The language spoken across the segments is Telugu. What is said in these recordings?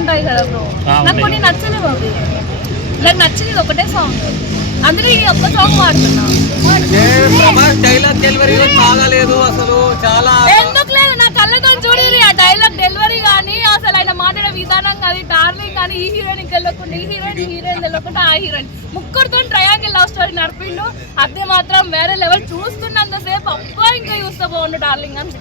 ఉంటాయి కదా బ్రో నాకు కొన్ని నచ్చలేవు అవి నాకు నచ్చింది ఒకటే సాంగ్ అందుకే ఈ ఒక్క సాంగ్ వాడుతున్నా. ఏ ప్రభాస్ డైలాగ్ డెలివరీ బాగాలేదు అసలు. చాలా ఎందుకు లేదు? నా కళ్ళతో చూడేది ఆ డైలాగ్ డెలివరీ కానీ అసలు ఆయన మాట్లాడే విధానం కానీ డార్లింగ్ కానీ ఈ హీరోయిన్ వెళ్ళకుండా ఈ హీరోయిన్ ఈ హీరోయిన్ వెళ్ళకుండా ఆ హీరోయిన్ ముగ్గురుతో ట్రయాంగిల్ లవ్ స్టోరీ నడిపిండు. అదే మాత్రం వేరే లెవెల్ చూస్తున్నంతసేపు అబ్బా ఇంకా చూస్తా బాగుండు డార్లింగ్ అని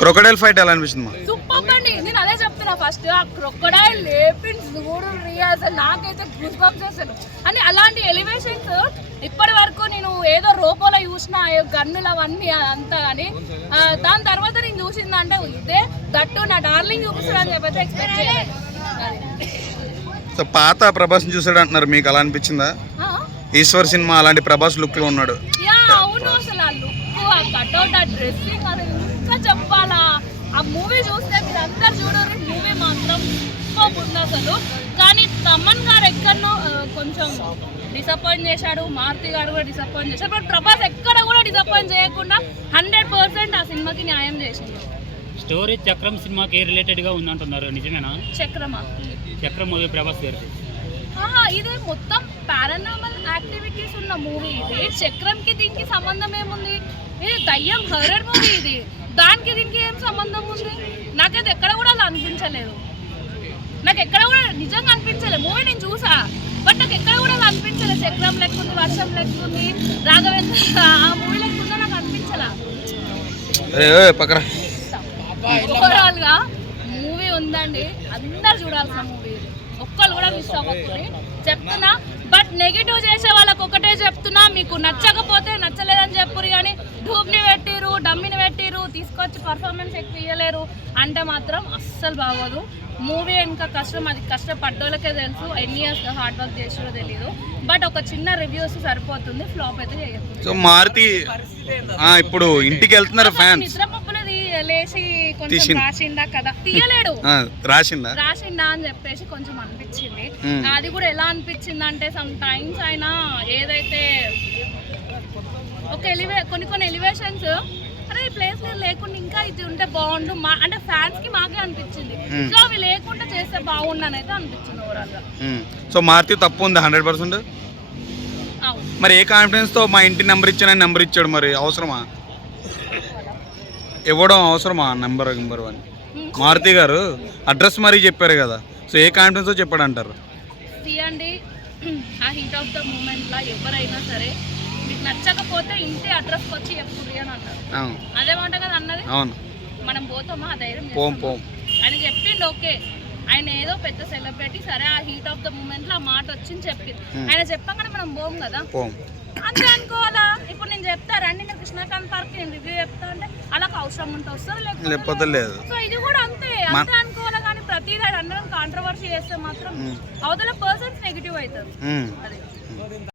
క్రొకడైల్ ఫైట్ ఎలా అనిపిస్తుంది మా? సూపర్ అండి. నేను అదే చెప్తున్నా ఫస్ట్ ఆ క్రొక్కడాయిల్ లేపి చూడు అసలు నాకైతే గూస్ బంప్స్ అసలు అని అలాంటి ఎలివేషన్స్ ఇప్పటి వరకు నేను ఏదో రోపోలో చూసిన గన్నులు అవన్నీ అంతా కానీ దాని తర్వాత నేను చూసిందంటే ఇదే దట్టు నా డార్లింగ్ చూపిస్తాడు అని చెప్పైతే ఎక్స్పెక్ట్ చేయలేదు. సో పాత ప్రభాస్ని చూసాడు అంటున్నారు మీకు అలా అనిపించిందా? ఈశ్వర్ సినిమా అలాంటి ప్రభాస్ లుక్లో ఉన్నాడు యా అవును అసలు ఆ లుక్ ఆ కట్అవుట్ ఆ డ్రెస్సింగ్ అది ఇంకా చెప్పాలా ఆ మూవీ చూస్తే మీరు అందరు చూడరు మూవీ మాత్రం సూపర్ ఉంది అసలు. కానీ తమన్ గారు ఎక్కడనో కొంచెం డిసప్పాయింట్ చేశాడు మారుతి గారు కూడా డిసప్పాయింట్ చేశాడు బట్ ప్రభాస్ ఎక్కడ కూడా డిసప్పాయింట్ చేయకుండా హండ్రెడ్ పర్సెంట్ ఆ సినిమాకి న్యాయం చేసింది స్టోరీ చక్రం సినిమాకి రిలేటెడ్గా ఉందంటున్నారు నిజమేనా? చక్రమా? చక్రం మూవీ ప్రభాస్ గారు. ఇది మొత్తం పారానార్మల్ యాక్టివిటీస్ ఉన్న మూవీ ఇది. చక్రంకి దీనికి సంబంధం ఏముంది? ఇది దయ్యం హర్రర్ మూవీ ఇది. దానికి దీనికి ఏం సంబంధం ఉంది? నాకైతే ఎక్కడ కూడా అలా అనిపించలేదు. నాకు ఎక్కడ కూడా నిజంగా అనిపించలేదు. మూవీ నేను చూసా. బట్ నాకు ఎక్కడ కూడా అలా అనిపించలేదు. చక్రం లెక్కుంది వర్షం లెక్కుంది రాఘవేంద్ర ఆ మూవీ లెక్కుందో నాకు అనిపించలా. ఏ, ఏ, పక్కన. ఓవరాల్గా మూవీ ఉందండి. అందరు చూడాల్సిన మూవీ ఒక్కరు కూడా మిస్ అవ్వకూడదు చెప్తున్నా. బట్ నెగిటివ్ చేసే వాళ్ళకి ఒకటే చెప్తున్నా. మీకు నచ్చకపోతే నచ్చలేదని ఇవ్వలేరు అంటే మాత్రం అస్సలు బాగోదు. మూవీ ఇంకా కష్టం అది కష్టపడ్డోళ్ళకే తెలుసు. ఎన్ని ఇయర్స్ హార్డ్ వర్క్ చేసారో తెలియదు బట్ ఒక చిన్న రివ్యూస్ సరిపోతుంది. ఫ్లాప్ అయితే చేయదు సో మారుతి ఆ, ఇప్పుడు ఇంటికి వెళ్తున్నారు ఫ్యాన్స్ లేచి కొంచెం. రాసిందా కదా? తీయలేడు. రాసిందా? రాసిందా అని చెప్పేసి కొంచెం అనిపించింది. అది కూడా ఎలా అనిపించింది అంటే సమ్ టైమ్స్ అయినా ఏదైతే ఒక ఎలివే కొన్ని కొన్ని ఎలివేషన్స్ ఈ ప్లేస్ లేకుండా ఇంకా ఇది ఉంటే బాగుండు. మా అంటే ఫ్యాన్స్కి మాకే అనిపించింది. సో అవి లేకుండా చేస్తే బాగుండు అని అయితే అనిపించింది ఓవరాల్గా. సో మారుతి తప్పు ఉంది హండ్రెడ్ పర్సెంట్ మరి ఏ కాన్ఫిడెన్స్తో మా ఇంటి నెంబర్ ఇచ్చానని నెంబర్ ఇచ్చాడు మరి? అవసరమా? ఇవ్వడం అవసరమా నెంబర్ నెంబర్ వన్. మారుతి గారు అడ్రస్ మరీ చెప్పారు కదా. సో ఏ కాన్ఫిడెన్స్తో చెప్పాడు అంటారు తీయండి ఆ హీట్ ఆఫ్ ద మూమెంట్ లా ఎవరైనా సరే మీకు నచ్చకపోతే ఇంటి అడ్రస్కి వచ్చి చెప్పుర్రి అని అన్నారు. అదే మాట కదా అన్నది? అవును. మనం పోతామా? ధైర్యం పోం? పోం. ఆయన చెప్పిండు ఓకే. ఆయన ఏదో పెద్ద సెలబ్రిటీ సరే ఆ హీట్ ఆఫ్ ద మూమెంట్లో ఆ మాట వచ్చింది చెప్పింది. ఆయన చెప్పగానే మనం పోం కదా? పోం. అంతే అనుకోవాలా? ఇప్పుడు నేను చెప్తా రండి నేను కృష్ణకాంత్ పార్క్ నేను రివ్యూ చెప్తా అంటే అలా అవసరం ఉంటే వస్తారు లేకపోతే లేదు. సో ఇది కూడా అంతే. అంతే అనుకోవాలా? కానీ ప్రతిదీ అందరం కాంట్రవర్సీ చేస్తే మాత్రం. అవతల పర్సన్స్ నెగిటివ్ అవుతారు.